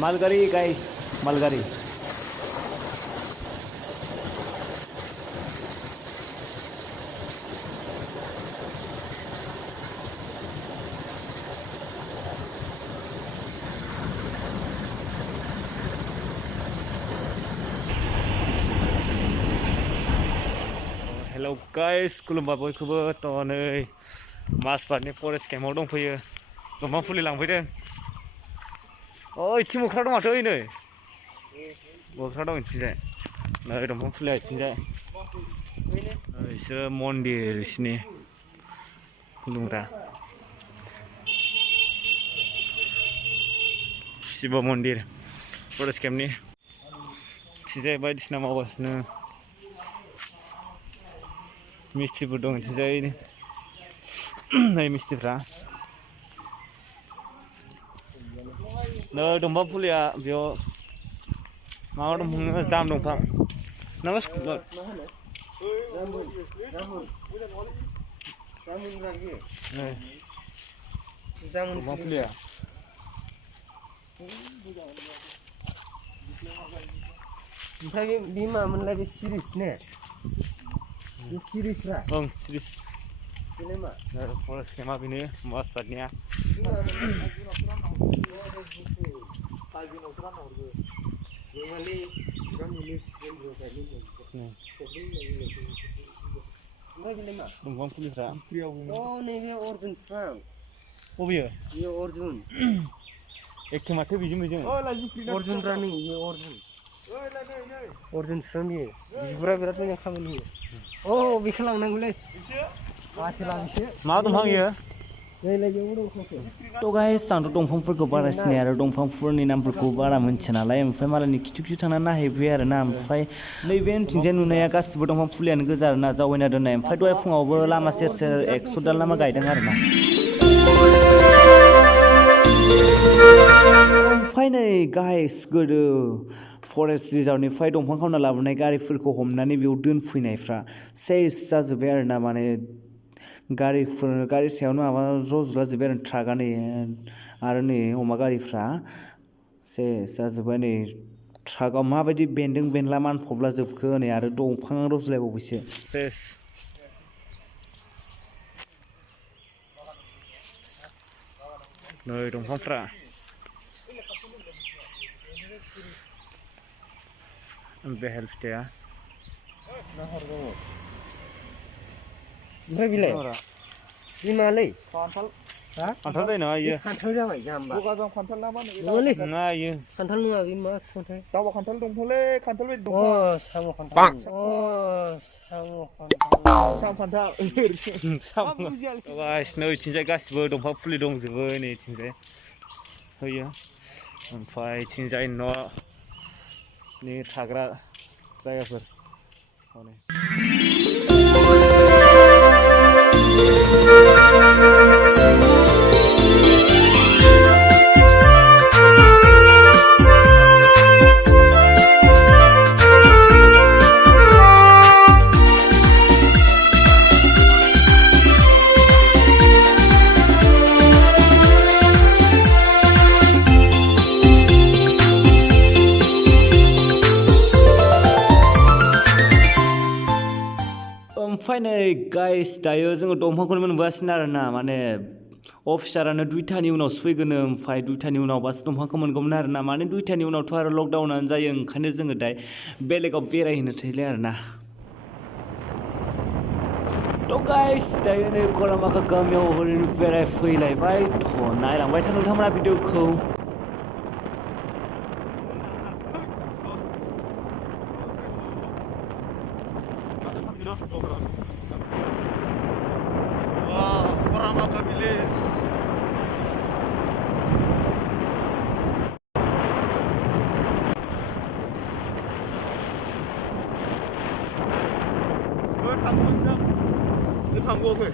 मालगारि guys मालगारि hello guys खुलुमबा बयखौबो थ' नै माजबातनि फरेस्ट केम्पआव दंफैयो दंफां फुलि लांफैदों इथिं मोख्रा दं माथो नै मोख्रा दं इथिंजाय नै दंफां फुलिया इथिंजाय बिसोरो मन्दिर बिसिनि खुलुमग्रा शिब मन्दिर फरेस्ट केम्पनि इथिंजाय बायदिसिना मावगासिनो मिस्ट्रिफोर दं इथिंजाय नै मिस्ट्रिफ्रा नै दंफां फुलिया बेयाव माबा दंफां जाम दंफां ना मा दंफां फुलिया ओमफ्राय बे मामोनलाय बे सिरिस ने बे सिरिसरा ओं सिरिस बेलाय मा फरेस्ट केम्पआ बेनो माजबातनिया दंफां फुलिफ्रा नैबे अर्जुन बिफां बबेयो बे अर्जुन एखे माथो बेजों बेजों अर्जुनफ्रा नै बे अर्जुन बिफां बेयो बिगुरा बिराद मोजां खामानि होयो बेखौ लांनांगौलै मा दंफां इयो थ' गाइस आंथ' दंफांफोरखौ बारा सिनाया आरो दंफांफोरनि नामफोरखौ बारा मिन्थिया नालाय ओमफ्राय मालायनि खिथु खिथु थांनानै नायहैबाय आरो ना ओमफ्राय नैबे उनथिंजाय नुनाया गासिबो दंफां फुलियानो गोजा आरो ना जावैना दोननाय ओमफ्राय दहाय फुङावबो लामा सेर सेर 100 दाल नामा गायदों आरो ना ओमफ्राय नै गाइस गोदो फरेस्ट रिजार्भनिफ्राय दंफां खावना लाबोनाय गारिफोरखौ हमनानै बेयाव दोनफैनायफ्रा सेस जाजोब्बाय आरो ना माने गारि सायावनो माबा रज'लाजोब्बाय आरो ट्राकआ आरो नै अमा गारिफ्रा सेस जाजोब्बाय नै ट्राकआव माबायदि बेन्दों बेनला मानफबला जोबखो नै आरो दंफां रजलायबावबायसो सेस नै दंफांफ्रा बेहेल फिथाइया ओमफ्राय बिलाय बे मालै खान्थाल जायो नामा इयो खान्थाल जाबाय जाम्बा बगाजों खान्थाल ना मा नङालै नङा इयो खान्थाल नङा बे मा खान्थाल दावा खान्थाल दंफांलै खान्थाल बायदि दंफां साम' खान्थाल साम खान्थाल गाइस नै इथिंजाय गासिबो दंफां फुलि दंजोबो नै इथिंजाय होयो ओमफ्राय इथिंजाय न'नि थाग्रा जायगाफोर ओमफ्राय नै गाइस दायो जोङो दंफांखौनो मोनबोगासिनो आरो ना माने अफिसारानो 2टानि उनावसो फैगोन ओमफ्राय 2टानि उनावबासो दंफांखौ मोनगौमोन आरो ना माने 2टानि उनावथ' आरो लकडाउनानो जायो ओंखायनो जोङो दायो बेलेगाव बेरायहैनोसैलाय आरो ना थ' गाइस दायो नै खरामाखा गामियाव ओरैनो बेरायफैलायबाय थ' नायलांबाय था नोंथांमोना भिडिअखौ थांगौआखै